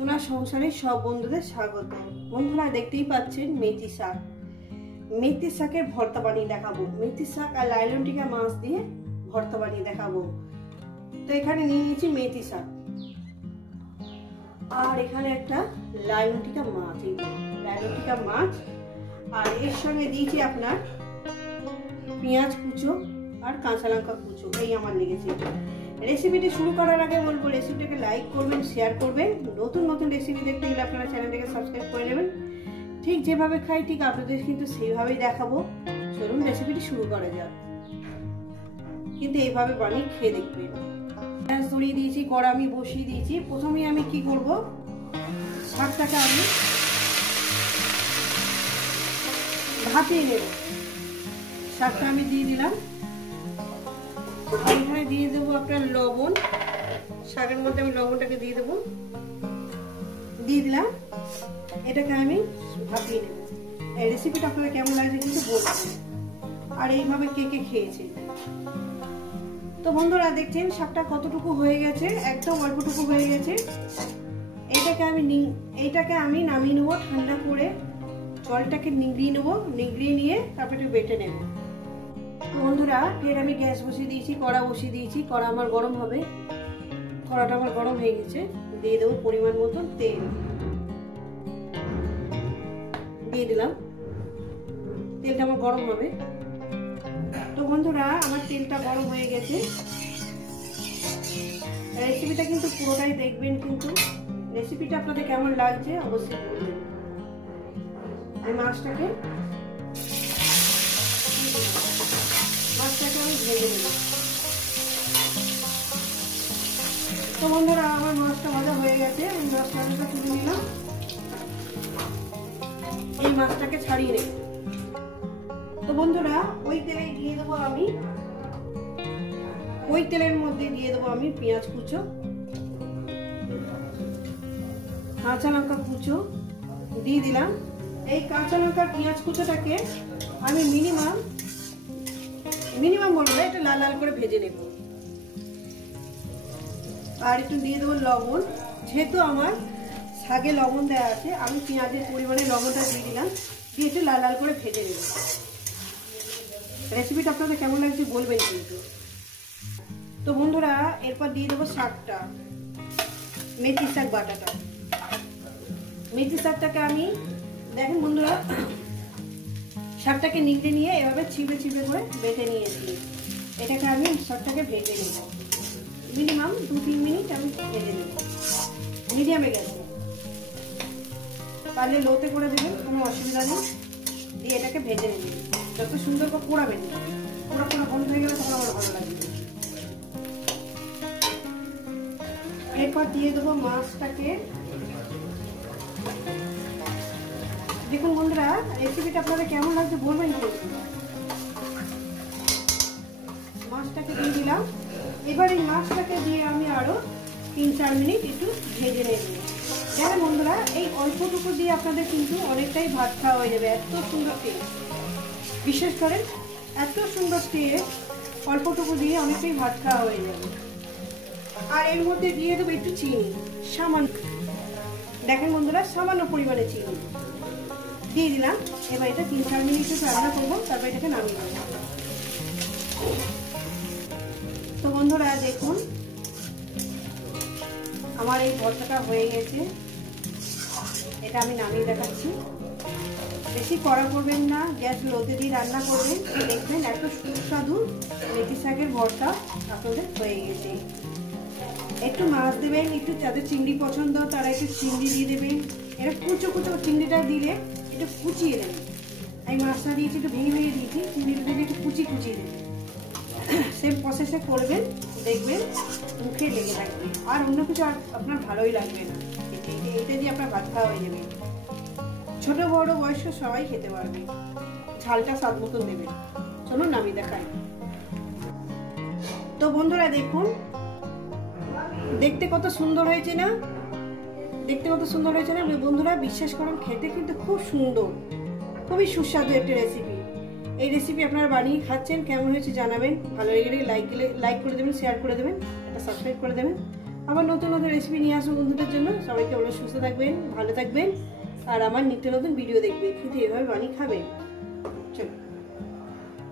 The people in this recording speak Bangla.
সোনার সংসারে সব বন্ধুদের স্বাগত। বন্ধুরা দেখতেই পাচ্ছেন মেথি শাক। মেথি শাকের ভর্তা বানিয়ে দেখাবো। মেথি শাক আর লাইলন টিকা মাছ দিয়ে ভর্তা বানিয়ে দেখাবো। তো এখানে নিয়ে নিয়েছি মেথি শাক আর এখানে একটা লাইলন টিকা মাছ, এই লাইলন টিকা মাছ, আর এর সঙ্গে দিয়েছি আপনার পেঁয়াজ কুচো আর কাঁচা লঙ্কা কুচো। এই আমার লেগেছে। রেসিপিটি শুরু করার আগে বলবো রেসিপিটাকে লাইক করবেন, শেয়ার করবেন। নতুন নতুন রেসিপি দেখতে গেলে আপনারা চ্যানেলটাকে সাবস্ক্রাইব করে নেবেন। ঠিক যেভাবে খাই ঠিক আপনাদের কিন্তু সেইভাবেই দেখাবো। চলুন রেসিপিটি শুরু করা যাক, কিন্তু এইভাবে বানিয়ে খেয়ে দেখবেন। গ্যাস ধরিয়ে দিয়েছি, কড়া আমি বসিয়ে দিয়েছি। প্রথমে আমি কি করব, শাকটাকে আমি ভাপিয়ে নেব। শাকটা আমি দিয়ে দিলাম, এখানে দিয়ে দেবো আপনার লবণ। শাকের মধ্যে আমি লবণটাকে দিয়ে দেবো, দিয়ে দিলাম। এটাকে আমি ভাপিয়ে নেব। এই রেসিপিটা আপনাদের কেমন লাগছে কিন্তু বলবেন, আর এইভাবে কে কে খেয়েছে। তো বন্ধুরা দেখছেন শাকটা কতটুকু হয়ে গেছে, একদম অল্পটুকু হয়ে গেছে। এইটাকে আমি নামিয়ে নেবো, ঠান্ডা করে জলটাকে নিগড়িয়ে নেবো। নিগড়িয়ে নিয়ে তারপরে একটু বেটে নেব। বন্ধুরা ফের আমি গ্যাস বসিয়ে দিয়েছি, কড়া বসিয়ে দিয়েছি। কড়া আমার গরম হবে। কড়াটা আমার গরম হয়ে গেছে। দিয়ে দেবো পরিমাণ মতো তেল, দিয়ে দিলাম। তেলটা আমার গরম হবে। তো বন্ধুরা আমার তেলটা গরম হয়ে গেছে। রেসিপিটা কিন্তু পুরোটাই দেখবেন, কিন্তু রেসিপিটা আপনাদের কেমন লাগছে অবশ্যই বলবেন। আমি মাছটাকে আমি ভেজে নেব। তো বন্ধুরা আমার মাছটা ভাজা হয়ে গেছে। আমি মাছটা তুলে নিলাম। এই মাছটাকে ছাড়িয়ে নেব। তো বন্ধুরা ওই তেলে দিয়ে দেবো আমি, ওই তেলের মধ্যে দিয়ে দেবো আমি পেঁয়াজ কুচো, কাঁচা লঙ্কা কুচো দিয়ে দিলাম। এই কাঁচা লঙ্কা পেঁয়াজ কুচোটাকে আমি মিনিমাম বলবো না, এটা লাল লাল করে ভেজে নেব। আর একটু দিয়ে দেবো লবণ। যেহেতু আমার শাকে লবণ দেওয়া আছে, আমি পেঁয়াজের পরিমাণে লবণটা দিয়ে দিলাম, দিয়ে একটু লাল লাল করে ভেজে নেব। রেসিপিটা আপনাদের কেমন লাগছে বলবেন কিন্তু। তো বন্ধুরা এরপর দিয়ে দেবো শাকটা, মেথি শাক বাটাটা। মেথি শাকটাকে আমি দেখেন বন্ধুরা, শাকটাকে নিগড়ে নিয়ে এভাবে ছিপে ছিপে করে বেটে নিয়েছি। এটাকে আমি শাকটাকে ভেজে নেব। মিনিমাম 2-3 মিনিট আমি ভেজে নেব মিডিয়ামে গেছে। পারলে লোতে করে দেবেন, কোনো অসুবিধা নেই। দিয়ে এটাকে ভেজে নেবেন, যত সুন্দর করে পোড়াবেন। পোড়া বন্ধ হয়ে গেলে তখন আমার ভালো লাগবে। এরপর দিয়ে দেবো মাছটাকে। দেখুন বন্ধুরা রেসিপিটা আপনাদের কেমন লাগছে বলবেন কিন্তু। মাছটাকে দিয়ে দিলাম। এবার এই মাছটাকে দিয়ে আমি আরো 3-4 মিনিট একটু ভেজে নেব। দেখেন বন্ধুরা এই অল্পটুকু দিয়ে আপনাদের কিন্তু অনেকটাই ভাত খাওয়া হয়ে যাবে। এত সুন্দর টেস্ট, বিশেষ করে এত সুন্দর টেস্ট, অল্পটুকু দিয়ে অনেকটাই ভাত খাওয়া হয়ে যাবে। আর এর মধ্যে দিয়ে দেবো একটু চিনি, সামান্য। দেখেন বন্ধুরা সামান্য পরিমাণে চিনি দিয়ে দিলাম। এবার এটা 3-4 মিনিট একটু রান্না করবো, তারপর এটাকে নামিয়ে দেবো। তো বন্ধুরা দেখুন আমার এই ভর্তাটা হয়ে গেছে। এটা আমি নামিয়ে দেখাচ্ছি। বেশি কড়া করবেন না, গ্যাস লোতে দিয়ে রান্না করবেন। দেখবেন এত সুস্বাদু মেথি শাকের ভর্তা আপনাদের হয়ে গেছে। একটু মাছ দেবেন, একটু যাদের চিংড়ি পছন্দ তারা একটু চিংড়ি দিয়ে দেবেন। এটা কুচো কুচো চিংড়িটা দিলে একটু কুচিয়ে দেবেন। আমি মাছটা দিয়েছি একটু ভেঙে ভেঙে দিয়েছি, চিংড়িটা দিয়ে একটু কুচিয়ে দেবেন। সেম প্রসেসে করবেন, দেখবেন মুখে লেগে থাকবে। আর অন্য কিছু আর আপনার ভালোই লাগবে না। এটা দিয়ে আপনার ভাত খাওয়া হয়ে যাবে। ছোট বড় বয়স্ক সবাই খেতে পারবে। ঝালটা স্বাদ মতন দেবেন। চলুন নামিয়ে দেখাই। তো বন্ধুরা দেখুন দেখতে কত সুন্দর হয়েছে না, দেখতে কত সুন্দর হয়েছে না বন্ধুরা। বিশ্বাস করুন খেতে কিন্তু খুব সুন্দর, খুবই সুস্বাদু একটা রেসিপি। এই রেসিপি আপনারা বানিয়ে খাচ্ছেন, কেমন হয়েছে জানাবেন। ভালো লেগে লাইক করে দেবেন, শেয়ার করে দেবেন, একটা সাবস্ক্রাইব করে দেবেন। আবার নতুন নতুন রেসিপি নিয়ে আসবো বন্ধুদের জন্য। সবাইকে বলো সুস্থ থাকবেন, ভালো থাকবেন, আর আমার নিত্য নতুন ভিডিও দেখবেন, কিন্তু এভাবে বানিয়ে খাবেন। চলো।